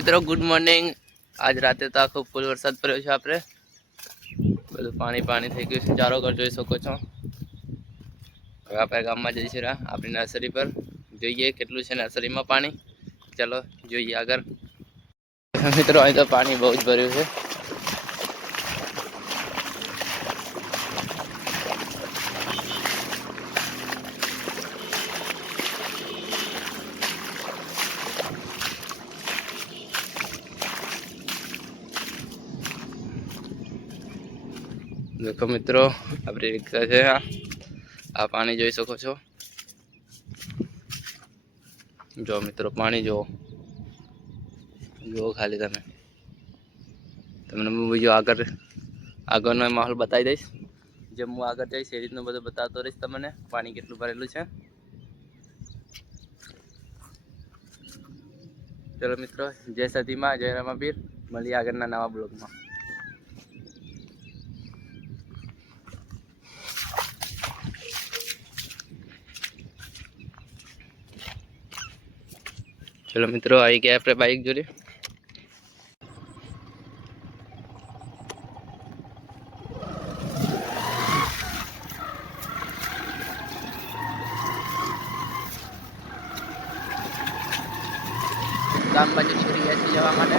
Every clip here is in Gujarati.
मित्रों गुड मॉर्निंग। आज राते तो आखो फूल वरसाद पड़्यो छे। आपणे બધું પાણી પાણી થઈ ગયું છે। ચારો કર જોઈ શકો છો। હવે આપણે ગામમાં જઈશું આપણી નર્સરી પર, જોઈએ કેટલું છે નર્સરીમાં પાણી। ચલો જોઈએ આગળ। મિત્રો અહીં તો પાણી બહુ જ ભર્યું છે। देखो मित्रों अपनी रिक्शा है, आ पानी જોઈ શકો છો। जो मित्रों पानी जो खाली तमने बीजो આગળનો માહોલ બતાવી દઈશ। જેમ હું આગળ જઈશ એ રીતનું બધું બતાવતો રહીશ તમને। પાણી કેટલું ભરેલું છે। चलो मित्रों जय सती माँ जय रामापीर, મળીએ આગળના નવા બ્લોગમાં। चलो मित्रों आई गया अपने बाइक जोड़े। ગામ બાજુ નીકળી ગયા છે જવા માટે।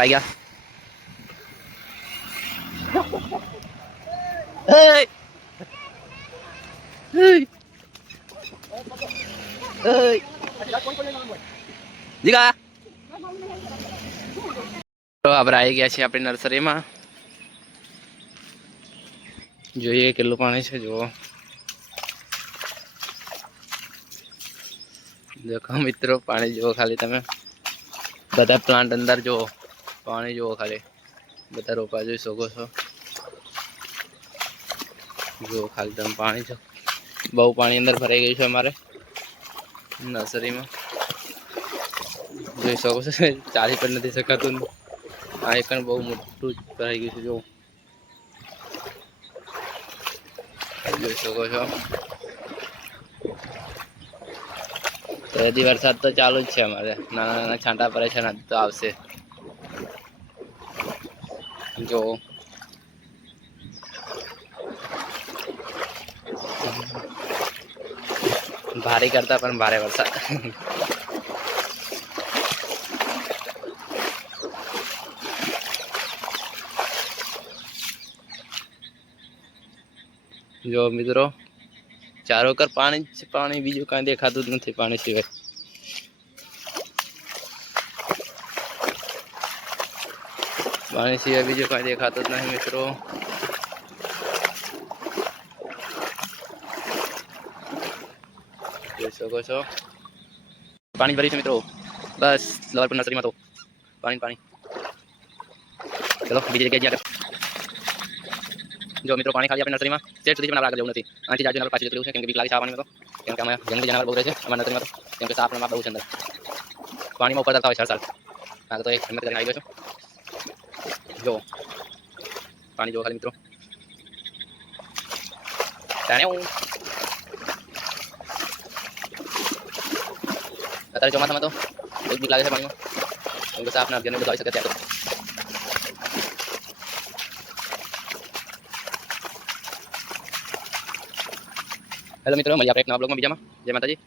गया तो अब आई गया छे अपनी नर्सरी में। જોઈએ કેટલું પાણી છે। જો देखो मित्रों पानी जो खाली तमे બધા પ્લાન્ટ અંદર જો પાણી જો ખાલી બધા રોપા જોઈ શકો છો। જો ખાલી તમે પાણી છે, બહુ પાણી અંદર ભરાઈ ગયું છે અમારે નર્સરીમાં। જોઈ શકો છો ચાલી પણ નથી શકાતું। આ એક બહુ મોટું ભરાઈ ગયું છે। જો જોઈ શકો છો। તો હજી વરસાદ તો ચાલુ જ છે અમારે। નાના નાના છાંટા પડે છે ને તો આવશે। જો भारी करता पण भारे वरसाद। जो मित्रों चारों कर पानी पानी बीजू कहीं देखातुं ज नथी पानी सिवाय। पानी सिवाय बीजू कहीं देखातुं ज नहीं मित्रों। જોઈ શકો છો પાણી ભરી છે મિત્રો। બસ લવરપુર નર્સરીમાં તો પાણી પાણી। ચલો બીજી જગ્યાએ જઈએ। जो मित्रों पानी खाली अपनी नर्सरी में सेट सुधी पण આગળ જવું નથી। આથી જાજુ નળ પાછી જતું છે કેમ કે બીક લાગે છે પાણીમાં। તો કેમ કે અમે જંગલી જનાવર બહુ રહે છે અમારી નર્સરીમાં। તો કેમ કે સાપ બહુ છે અંદર પાણીમાં ઉપર તરતા હોય સાલ આગળ। તો એક હિંમત કરીને આવી ગયો છું। જો પાણી જો ખાલી મિત્રો અત્યારે ચોમાસામાં તો બહુ બીક લાગે છે પાણીમાં। બસ આપના ઘરને બતાવી શકે ત્યાં. હેલો મિત્રો, મળીએ આપણે એક નવા બ્લોગમાં બીજામાં. જય માતાજી.